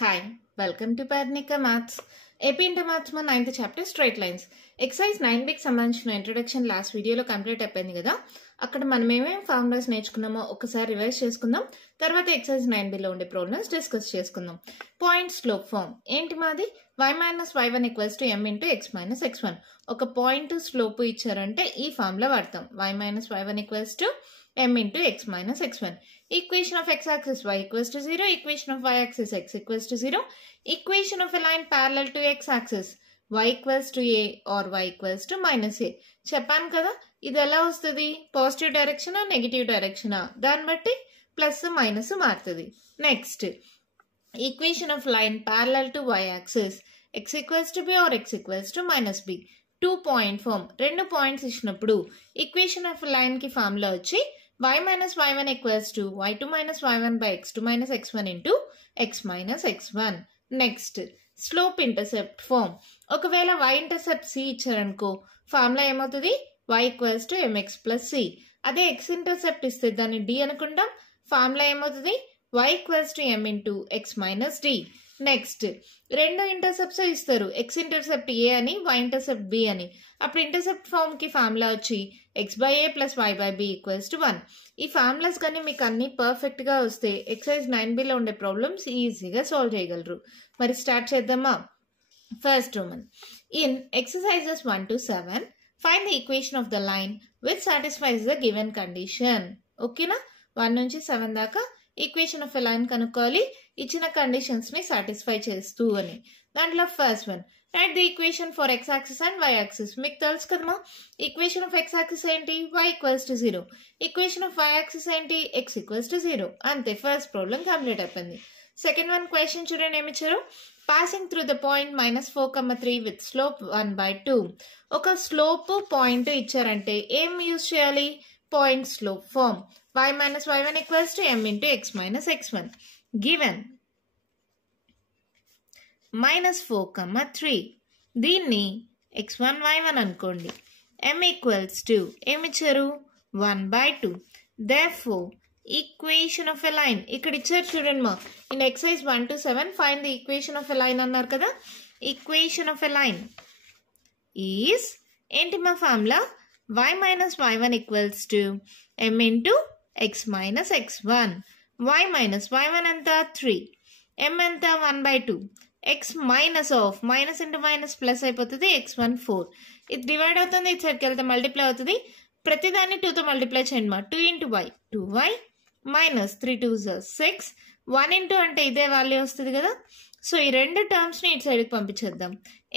Hi, welcome to Parnika Maths. AP Inter Maths మన 9th chapter straight lines. Exercise 9B కి సంబంధించిన introduction last వీడియోలో complete అయిపోయింది కదా. అక్కడ మనం ఏమేమి ఫార్ములాస్ నేర్చుకున్నామో ఒకసారి రివైజ్ చేసుకుందాం. తర్వాత ఎక్సర్సైజ్ 9Bలో ఉండే ప్రాబ్లమ్స్ డిస్కస్ చేసుకుందాం. పాయింట్ స్లోప్ ఫార్మ్ ఏంటి మాది? y - y1 = m × x - x1. ఒక పాయింట్ స్లోప్ ఇచ్చారంటే ఈ ఫార్ములా వాడతాం. y - y1 = m × x - x1. Equation of x-axis y = 0. Equation of y-axis x = 0. Equation of a line parallel to x-axis y = a or y = -a. చెప్పాను కదా, ఇది ఎలా వస్తుంది? Positive direction negative direction దాన్ని బట్టి ప్లస్ మైనస్ మారుతుంది. Next equation of line parallel to y-axis x = b or x = -b. 2 point form, రెండు points ఇచ్చినప్పుడు ఈక్వేషన్ ఆఫ్ లైన్ కి ఫార్ములా వచ్చి y - y1 = y2 - y1 / x2 - x1 × x - x1. Next slope intercept form. ఒకవేళ y intercept c ఇచ్చారనుకో formula ఏమవుతుంది? y = mx + c. అదే x intercept ఇస్తే దాన్ని d అనుకుంటాం. ఫార్ములా ఏమవుతుంది? y = m × x - d. Next రెండు ఇంటర్సెప్ట్స్ ఇస్తారు, x ఇంటర్సెప్ట్ a అని y ఇంటర్సెప్ట్ b అని. అప్పుడు ఇంటర్సెప్ట్ ఫార్మ్ కి ఫార్ములా వచ్చి x/a + y/b = 1. ఈ ఫార్ములాస్ కానీ మీకు అన్ని పర్ఫెక్ట్ గా వస్తే ఎక్సర్సైజ్ 9Bలో ఉండే ప్రాబ్లమ్స్ ఈజీగా సాల్వ్ చేయగలరు. మరి స్టార్ట్ చేద్దామా? First Roman. In exercises 1 to 7 find the equation of the line which satisfies the given condition. ఓకేనా? 1 నుంచి 7 దాకా ఈక్వేషన్ ఆఫ్ ఎ లైన్ కనుక్కోవాలి, ఇచ్చిన కండిషన్స్ ని సాటిస్ఫై చేస్తూ అని. దాంట్లో first one, write the equation for x axis and y axis. మీకు తెలుసు కదమ్మా, ఈక్వేషన్ ఆఫ్ x యాక్సిస్ ఏంటి? y = 0. Equation of y axis ఏంటి? x = 0. అంతే, ఫస్ట్ ప్రాబ్లం కంప్లీట్ అయిపోయింది. సెకండ్ వన్ క్వశ్చన్ చూడండి, ఏమి ఇచ్చారు? Passing through the point -4,3 with slope 1/2. ఒక స్లోప్ పాయింట్ ఇచ్చారంటే ఏం యూజ్ చేయాలి? Point slope form. y - y1 = m × x - x1. Given -4,3. దీన్ని x1 y1 అనుకోండి. m = ఏమిచ్చారు? 1/2. therefore equation of a line ఇక్కడ ఇచ్చారు చూడండి మా. In exercise 1 to 7 find the equation of a line అన్నారు కదా. Equation of a line is ఏంటి మా formula? y - y1 = m × x - x1. y - y1 ఎంత? 3. m ఎంత? 1/2. x minus into minus plus అయిపోతుంది. x1 4. ఇది డివైడ్ అవుతుంది, ఇటు సైడ్కి వెళ్తే మల్టిప్లై అవుతుంది. ప్రతిదాన్ని 2తో మల్టిప్లై చేయండి మా. 2 × y 2y -3 2 6. 1 ఇంటూ అంటే ఇదే వాల్యూ వస్తుంది కదా. సో ఈ రెండు టర్మ్స్ని ఇటు సైడ్కి పంపించేద్దాం.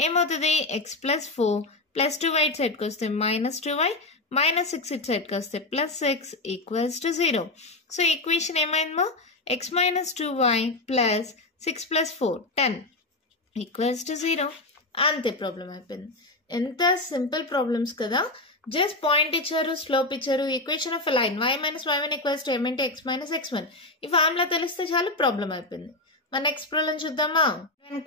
ఏమవుతుంది? x + 4 + 2y ఇటు సైడ్కి వస్తే -2y -6 ఇటు సైడ్కి వస్తే +6 = 0. సో ఈక్వేషన్ ఏమైందమ్మా? x - 2y + 6 + 4 10 = 0. అంతే, ప్రాబ్లం అయిపోయింది. ఎంత సింపుల్ ప్రాబ్లమ్స్ కదా. జస్ట్ పాయింట్ ఇచ్చారు, స్లోప్ ఇచ్చారు, equation of line y - y1 = m × x - x1. ఈ ఫార్ములా తెలిస్తే చాలు, ప్రాబ్లం అయిపోయింది. మన నెక్స్ట్ ప్రాబ్లం చూద్దామా?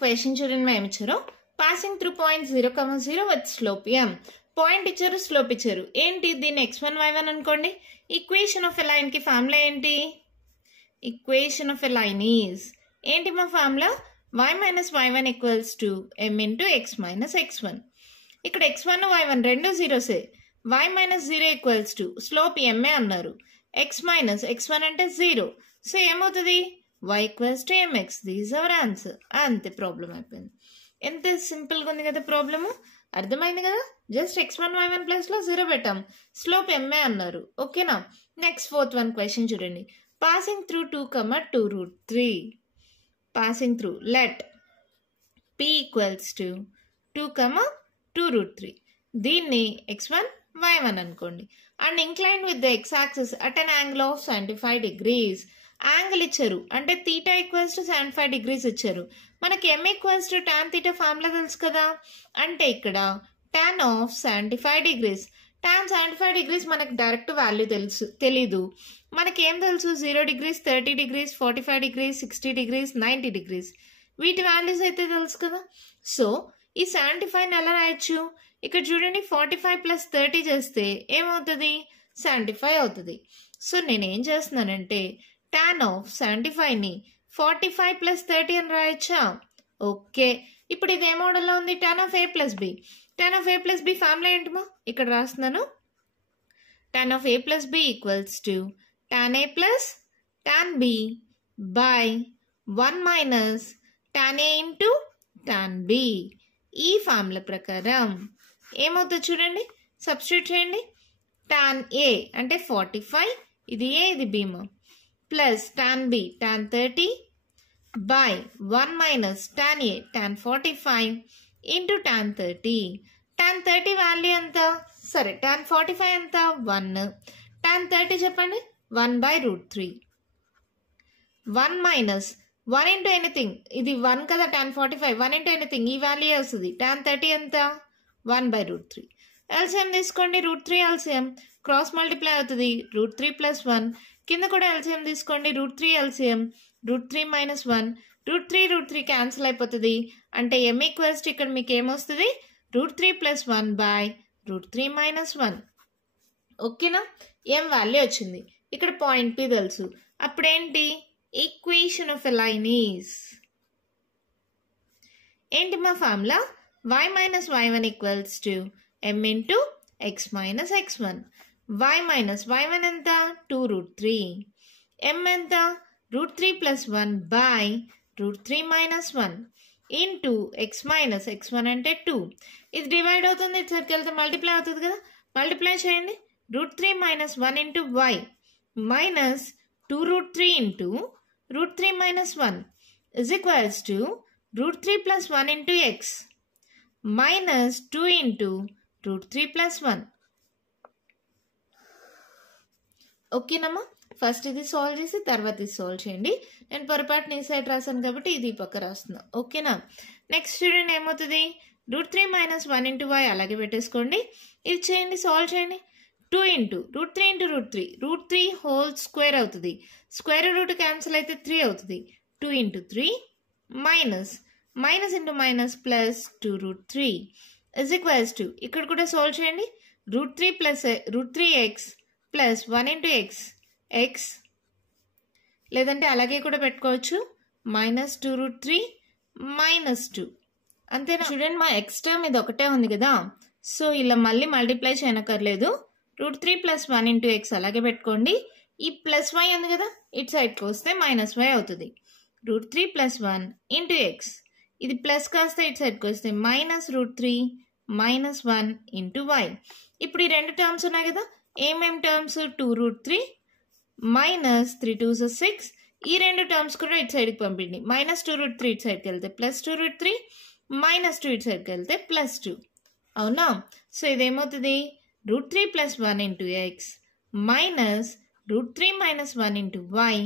క్వశ్చన్ చూడండి, ఏమి ఇచ్చారో. Passing through point 0,0 with slope m. Point ఇచ్చారు, స్లోప్ ఇచ్చారు. ఏంటి? దీన్ని x1 y1 అనుకోండి. ఈక్వేషన్ ఆఫ్ ఎ లైన్ కి ఫార్ములా ఏంటి? Equation of a line is ఏంటి మా formula? y - y1 = m × x - x1. ఇక్కడ x1 y1 రెండు జీరోసే. y - 0 = స్లోప్ m అన్నారు. x - x1 అంటే 0. సో ఏమవుతుంది? y = mx. These our answer. అంతే, ప్రాబ్లం అయిపోయింది. ఎంత సింపుల్గా ఉంది కదా ప్రాబ్లము. అర్థమైంది కదా. జస్ట్ x1 y1 ప్లేస్ లో 0 పెట్టాం, స్లోప్ m అన్నారు. ఓకేనా? నెక్స్ట్ ఫోర్త్ వన్ క్వశ్చన్ చూడండి. Passing through 2, 2√3. Passing through let p = 2, 2√3. దీన్ని x1 y1 అనుకోండి. And incline with the x axis at an angle of 75 degrees. Angle ఇచ్చారు అంటే θ = 75 degrees ఇచ్చారు. మనకి m = tan θ ఫార్ములా తెలుసు కదా. అంటే ఇక్కడ tan of 75 degrees. tan 75 degrees మనకు డైరెక్ట్ వాల్యూ తెలీదు. మనకి ఏం తెలుసు? 0 degrees, 30 degrees, 45 degrees, 60 degrees, 90 degrees. వీటి వాల్యూస్ అయితే తెలుసు కదా. సో ఈ 75 ఎలా రాయొచ్చు? ఇక్కడ చూడండి, 45 + 30 చేస్తే ఏమవుతుంది? 75 అవుతుంది. సో నేనేం చేస్తున్నానంటే tan of 75ని 45 ప్లస్ 30 అని రాయొచ్చా? ఓకే. ఇప్పుడు ఇది ఏ మోడల్లో ఉంది? tan of a plus b. tan of a plus b formula ఏంటమ్మా? ఇక్కడ రాస్తున్నాను. tan of a plus b equals to tan a plus tan b by 1 minus tan a into tan b. ఈ formula ప్రకారం ఏమవుతుంది చూడండి, substitute చేయండి. tan a అంటే 45, ఇది a ఇది b plus tan b tan 30 by 1 minus tan a tan 45 into tan 30. tan 30 value ఎంత? సరే tan 45 ఎంత? 1. tan 30 చెప్పండి, 1 by root 3. 1 minus 1 into anything, ఇది 1 కదా tan 45, 1 into anything ఈ వాల్యూ వస్తుంది. tan 30 ఎంత? 1 by root 3. ఎల్సిఎం తీసుకోండి, root 3 ఎల్సిఎం క్రాస్ మల్టిప్లై అవుతుంది, root 3 plus 1. కింద కూడా ఎల్సిఎం తీసుకోండి, root 3 LCM root 3 minus 1, root 3 cancel అయిపోతుంది. అంటే m ఈక్వల్స్ టు ఇక్కడ మీకు ఏమొస్తుంది? root 3 plus 1 by root 3 minus 1. ఓకేనా? m వాల్యూ వచ్చింది. ఇక్కడ పాయింట్ p తెలుసు. అప్పుడేంటి? Equation of a line is ఏంటి మా formula? y minus y1 equals to m into x minus x1. y minus y1 ఎంత? 2 root 3. m ఎంత? root 3 plus 1 by root 3 minus 1 into x minus x1 అంటే 2. ఇది divide అవుతుంది, ఇటు సైడ్కి వెళ్తే మల్టిప్లై అవుతుంది కదా, మల్టిప్లై చేయండి. root 3 minus 1 into y minus 2 root 3 into root 3 minus 1 is equals to root 3 plus 1 into x minus 2 into root 3 plus 1. ఓకేనమ్మా? ఫస్ట్ ఇది సాల్వ్ చేసి తర్వాత ఇది సాల్వ్ చేయండి. నేను పొరపాటున ఈ సైడ్ రాశాను కాబట్టి ఇది పక్క రాస్తున్నా. ఓకేనా? నెక్స్ట్ చూడండి ఏమవుతుంది? root 3 minus 1 into y అలాగే పెట్టేసుకోండి. ఇది చేయండి, సాల్వ్ చేయండి. 2 into root 3 into root 3, root 3 whole square అవుతుంది. స్క్వేర్ రూట్ క్యాన్సిల్ అయితే 3 అవుతుంది. 2 into 3 minus minus into minus plus 2 root 3 is equals to ఇక్కడ కూడా సాల్వ్ చేయండి. root 3 plus root 3x plus 1 into x లేదంటే అలాగే కూడా పెట్టుకోవచ్చు. Minus 2 root 3 minus 2. అంతేనా? చూడండి మా ఎక్స్ టర్మ్ ఇది ఒకటే ఉంది కదా, సో ఇలా మళ్ళీ multiply చేయనక్కర్లేదు. root 3 plus 1 into x అలాగే పెట్టుకోండి. ఈ ప్లస్ y ఉంది కదా, ఇటు సైడ్కి వస్తే మైనస్ y అవుతుంది. root 3 plus 1 into x, ఇది ప్లస్ కాస్తే ఇటు సైడ్కి వస్తే minus root 3 minus 1 into y. ఇప్పుడు ఈ రెండు టర్మ్స్ ఉన్నాయి కదా, ఏమేం టర్మ్స్? 2 root 3 minus 3 2s 6. ఈ రెండు టర్మ్స్ కూడా ఇటు సైడ్కి పంపిండి. మైనస్ 2 root 3 ఇటు సైడ్కి వెళ్తే ప్లస్ 2 root 3 మైనస్ 2 ఇటు సైడ్కి వెళ్తే ప్లస్ 2. అవునా? So ఇదేమవుతుంది? root 3 plus 1 into x minus root 3 minus 1 into y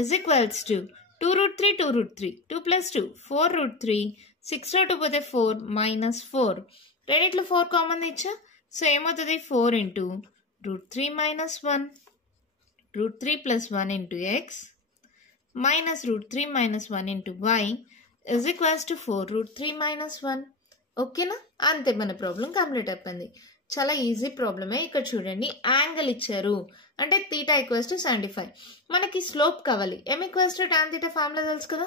is equals to 2 root 3 2 root 3 2 plus 2 4 root 3 6 లో 2 పోతే 4 minus 4. రెండిట్లో 4 కామన్ ఇచ్చా, సో ఏమవుతుంది? 4 into root 3 minus 1 root 3 plus 1 into x minus root 3 minus 1 into y is equals to 4 root 3 minus 1. ఓకేనా? అంతే, మన problem complete అయిపోయింది. చాలా ఈజీ ప్రాబ్లమే. ఇక్కడ చూడండి, యాంగిల్ ఇచ్చారు అంటే θ ఈక్వల్స్ టు 75. మనకి స్లోప్ కావాలి. m equals to tan θ formula తెలుసు కదా,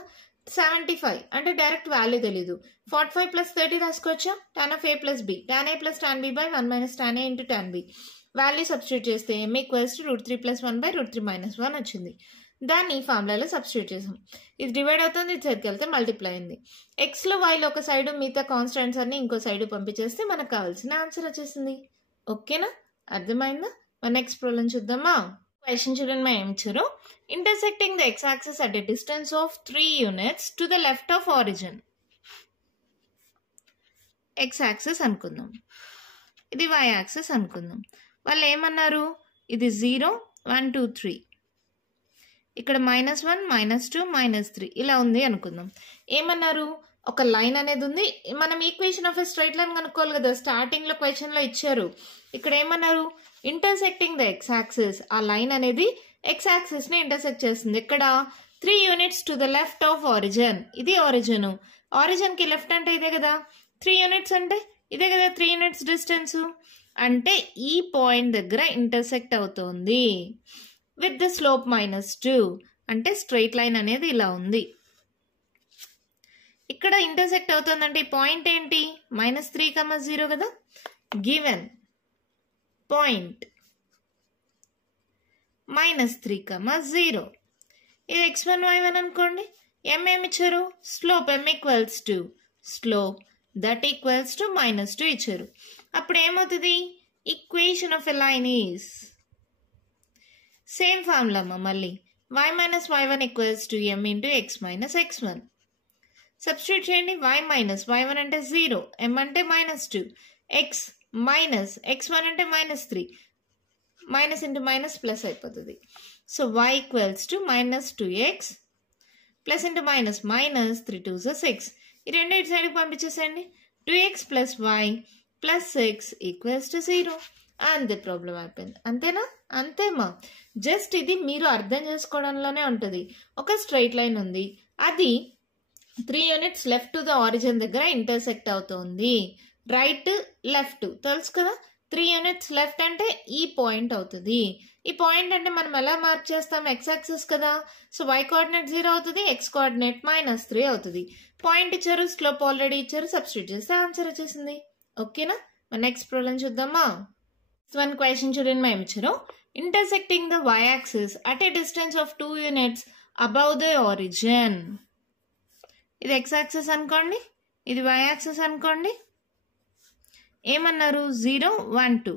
75 అంటే డైరెక్ట్ వాల్యూ తెలీదు. 45 ప్లస్ 30 రాసుకోవచ్చా? tan of a plus b tan a plus tan b by 1 minus tan a into tan b. Value substitute చేస్తే m equals to root 3 plus 1 by root 3 minus 1 వచ్చింది. దాన్ని ఈ ఫార్ములాలో substitute చేసాం. ఇది divide అవుతుంది, ఇటు సైడ్కి వెళ్తే మల్టిప్లై అయింది. ఎక్స్లో వైలో ఒక సైడు మిగతా కాన్స్టెంట్స్ అన్ని ఇంకో సైడు పంపించేస్తే మనకు కావాల్సిన ఆన్సర్ వచ్చేసింది. ఓకేనా? అర్థమైందా? మన నెక్స్ట్ ప్రాబ్లం చూద్దామా? క్వశ్చన్ చూడండి, మా ఏం ఇచ్చారు? Intersecting the X axis at a distance of 3 units to the left of origin. X axis అనుకుందాం, ఇది వై యాక్సిస్ అనుకుందాం. వాళ్ళు ఏమన్నారు? ఇది 0 1 2 3, ఇక్కడ -1 -2 -3 ఇలా ఉంది అనుకుందాం. ఏమన్నారు? ఒక లైన్ అనేది ఉంది. మనం equation of a straight line కనుక్కోవాలి కదా, స్టార్టింగ్ లో క్వశ్చన్ లో ఇచ్చారు. ఇక్కడ ఏమన్నారు? ఇంటర్సెక్టింగ్ ద ఎక్స్ యాక్సిస్, ఆ లైన్ అనేది ఎక్స్ యాక్సిస్ ని ఇంటర్సెక్ట్ చేస్తుంది. ఇక్కడ 3 units to the left of origin. ఇది ఆరిజిన్, ఆరిజిన్ కి లెఫ్ట్ అంటే ఇదే కదా, 3 units అంటే ఇదే కదా 3 units డిస్టెన్స్. అంటే ఈ పాయింట్ దగ్గర ఇంటర్సెక్ట్ అవుతోంది విత్ ద స్లోప్ -2. అంటే స్ట్రైట్ లైన్ అనేది ఇలా ఉంది. ఇక్కడ ఇంటర్సెక్ట్ అవుతుందంటే ఈ పాయింట్ ఏంటి? -3, 0 కదా. గివెన్ పాయింట్ -3, 0 ఇది x1 y1 అనుకోండి. m ఏమి ఇచ్చారు? Slope m equals to slope that equals to -2 ఇచ్చారు. అప్పుడు ఏమవుతుంది? Equation of a line is same formula అమ్మ. మళ్ళీ y - y1 equals to m into x - x1. Substitute చేయండి. y - y1 అంటే 0, m అంటే -2, x మైనస్ x1 అంటే -3, మైనస్ ఇంటూ మైనస్ ప్లస్ అయిపోతుంది. So y equals to -2x plus into minus -3 2 6. ఈ రెండు ఇటు సైడ్కి పంపించేసేయండి. 2x plus y plus 6 equals to 0. అంతే ప్రాబ్లం అయిపోయింది. అంతేనా? అంతేమా. జస్ట్ ఇది మీరు అర్థం చేసుకోవడంలోనే ఉంటుంది. ఒక స్ట్రైట్ లైన్ ఉంది, అది 3 units left to the origin దగ్గర ఇంటర్సెక్ట్ అవుతుంది. రైట్ లెఫ్ట్ తెలుసు కదా. 3 యూనిట్స్ లెఫ్ట్ అంటే ఈ పాయింట్ అవుతుంది. ఈ పాయింట్ అంటే మనం ఎలా మార్క్ చేస్తాం? ఎక్స్ యాక్సిస్ కదా. సో y కోఆర్డినేట్ 0 అవుతుంది, x కోఆర్డినేట్ -3 అవుతుంది. పాయింట్ ఇచ్చారు, స్లోప్ ఆల్రెడీ ఇచ్చారు, సబ్స్టిట్యూట్ చేస్తే ఆన్సర్ వచ్చేసింది. ఓకేనా? మన నెక్స్ట్ ప్రాబ్లం చూద్దామా. వన్ క్వశ్చన్ చూడండి. మేము ఇచ్చారు intersecting the y axis at a distance of 2 units above the origin. ఇది x యాక్సిస్ అనుకోండి, ఇది y యాక్సిస్ అనుకోండి. ఏమన్నారు? 0 1 2,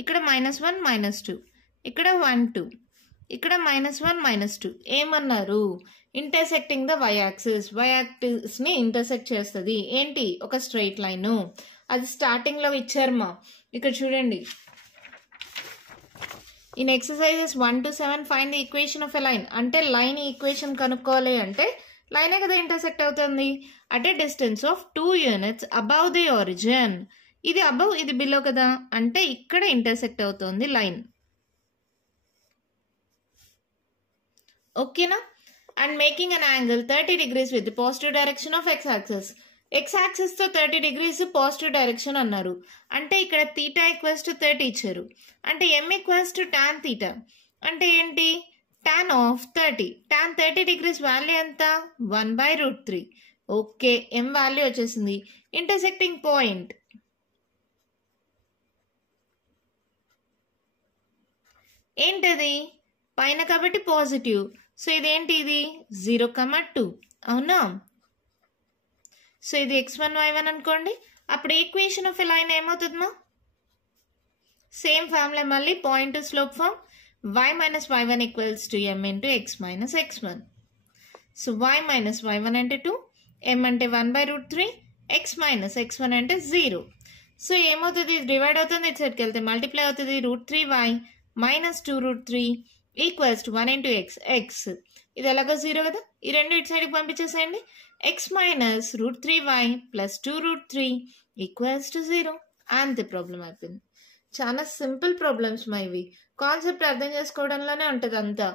ఇక్కడ -1 -2, ఇక్కడ 1 2, ఇక్కడ -1 -2. ఏమన్నారు? Intersecting the y axis. y axis ని ఇంటర్సెక్ట్ చేస్తుంది. ఏంటి? ఒక స్ట్రైట్ లైన్. అది స్టార్టింగ్ లో ఇచ్చారమ్మా. ఇక్కడ చూడండి. In exercises 1 to 7 find the equation of a line. అంటే లైన్ ఈక్వేషన్ కనుక్కోవాలి అంటే లైనే కదా ఇంటర్సెక్ట్ అవుతుంది. At a distance of 2 units above the origin. ఇది అబౌవ్, ఇది బిలో కదా. అంటే ఇక్కడ ఇంటర్సెక్ట్ అవుతుంది లైన్. ఓకేనా? And making an angle 30 degrees with the positive direction of x axis. x axis తో 30 degrees పాజిటివ్ డైరెక్షన్ అన్నారు. అంటే ఇక్కడ θ ఈక్వల్స్ టు 30 ఇచ్చారు. అంటే m ఈక్వల్స్ టు tan θ. అంటే ఏంటి? tan of 30. tan 30 degrees value ఎంత? 1/√3. ఓకే, m వాల్యూ వచ్చేసింది. ఇంటర్సెక్టింగ్ పాయింట్ ఏంటది? పైన కాబట్టి పాజిటివ్. సో ఇదేంటి? ఇది 0, 2 అవునా. సో ఇది x1 y1 అనుకోండి. అప్పుడు ఈక్వేషన్ ఆఫ్ ఎ లైన్ ఏమవుతుందమ్మా? సేమ్ ఫార్ములా మళ్ళీ point to slope form. y - y1 equals to m into x - x1. So y - y1 అంటే 2, m అంటే 1/√3, x - x1 అంటే 0. సో ఏమవుతుంది? ఇది డివైడ్ అవుతుంది, ఇటు సైడ్కి వెళ్తే మల్టిప్లై అవుతుంది. √3y - 2√3 equals to 1 into x. ఇది ఎలాగో 0 కదా. ఈ రెండు ఇటు సైడ్కి పంపించేసేయండి. x - √3y plus 2√3 equals to 0. అంతే ప్రాబ్లం అయిపోయింది. చాలా సింపుల్ ప్రాబ్లమ్స్ మా ఇవి. కాన్సెప్ట్ అర్థం చేసుకోవడంలోనే ఉంటుంది అంతా.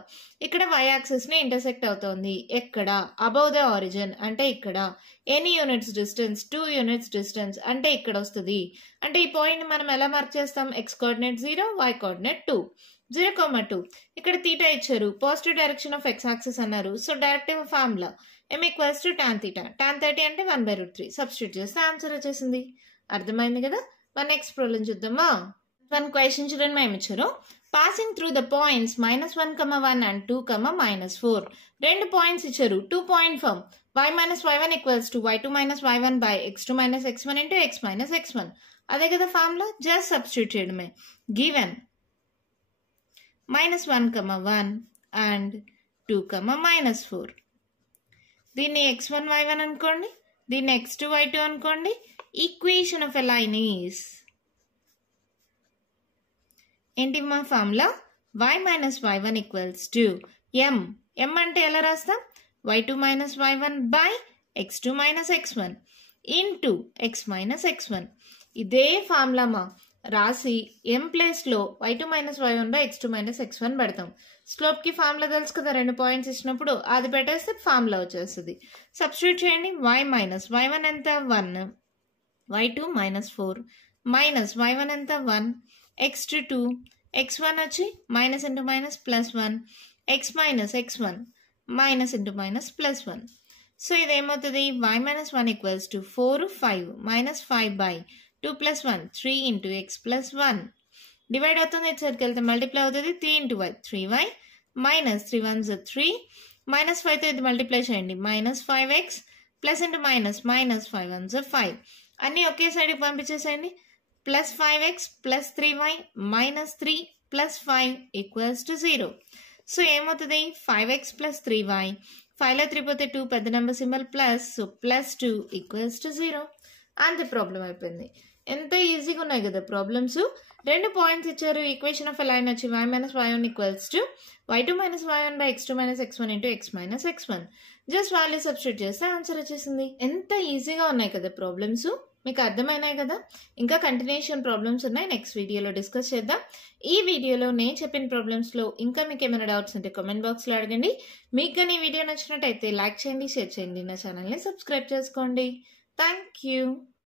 ఇక్కడ y యాక్సిస్ ని ఇంటర్సెక్ట్ అవుతోంది. ఎక్కడ? అబౌవ్ ద ఆరిజిన్ అంటే ఇక్కడ. Any units distance? 2 units distance అంటే ఇక్కడ వస్తుంది. అంటే ఈ పాయింట్ మనం ఎలా మార్క్ చేస్తాం? x coordinate 0, y coordinate 2, 0, 2. ఇక్కడ θ ఇచ్చారు, positive direction of x axis అన్నారు. So direct formula m equals to tan θ. tan 30 అంటే 1/√3. సబ్స్టిట్యూట్ చేస్తే ఆన్సర్ వచ్చేసింది. అర్థమైంది కదా. మన నెక్స్ట్ ప్రాబ్లం చూద్దామా. వన్ క్వశ్చన్ చూడండి. మేము ఇచ్చారు passing through the points -1, 1 and 2, -4. రెండు పాయింట్స్ ఇచ్చారు. 2 point form. y - y1 equals to y2 - y1 by x2 - x1 into x - x1. అదే కదా ఫార్ములా. జస్ట్ సబ్స్టిట్యూట్ చేయడమే. Given -1, 1 and 2, -4. దీన్ని x1 y1 అనుకోండి, దీన్ని x2 y2 అనుకోండి. Equation of a line is ఏంటి మా formula? y - y1 equals to m అంటే ఎలా రాస్తాం? y2 - y1 by x2 - x1 into x - x1. ఇదే ఫార్ములా మా రాసి m ప్లేస్ లో y2 - y1 by x2 - x1 పెడతాం. స్లోప్ కి ఫార్ములా తెలుసు కదా. 2 పాయింట్స్ ఇచ్చినప్పుడు అది పెట్టేస్తే ఫార్ములా వచ్చేస్తుంది. సబ్స్టిట్యూట్ చేయండి. y - y1 ఎంత? 1, y2 - 4 మైనస్ y1 ఎంత? 1, x2 2, x1 వచ్చి minus into minus plus 1, x minus x1 minus into minus plus 1. So ఇదేమవుతుంది y minus 1 equals to 4 5 minus 5 by 2 plus 1 3 into x plus 1. Divide అవుతుంది ఇటు సైడ్కి వెళ్తే multiply అవుతుంది 3 into y 3y minus 3 1s 3 minus 5తో ఇది multiply చేయండి minus 5x plus into minus minus 5 1s 5. అన్నీ ఒకే సైడ్కి పంపించేసేయండి plus 5x plus 3y minus 3 plus 5 equals to 0. So ఏమవుతుంది 5x plus 3y 5లో 3 పోతే 2 పెద్ద number symbol plus so plus 2 equals to 0. అంతే problem అయిపోయింది. ఎంత ఈజీగా ఉన్నాయి కదా ప్రాబ్లమ్స్. 2 పాయింట్స్ ఇచ్చారు. ఈక్వేషన్ ఆఫ్ ఎ లైన్ వచ్చి y minus y1 equals to y2 minus y1 by x2 minus x1 into x minus x1. Just value substitute చేస్తే answer వచ్చేసింది. ఎంత ఈజీగా ఉన్నాయి కదా ప్రాబ్లమ్స్. మీకు అర్థమైనాయి కదా. ఇంకా కంటిన్యూషన్ ప్రాబ్లమ్స్ ఉన్నాయి, నెక్స్ట్ వీడియోలో డిస్కస్ చేద్దాం. ఈ వీడియోలో నేను చెప్పిన ప్రాబ్లమ్స్లో ఇంకా మీకు ఏమైనా డౌట్స్ ఉంటే కామెంట్ బాక్స్లో అడగండి. మీకు కానీ ఈ వీడియో నచ్చినట్టయితే లైక్ చేయండి, షేర్ చేయండి, నా ఛానల్ని సబ్స్క్రైబ్ చేసుకోండి. Thank you.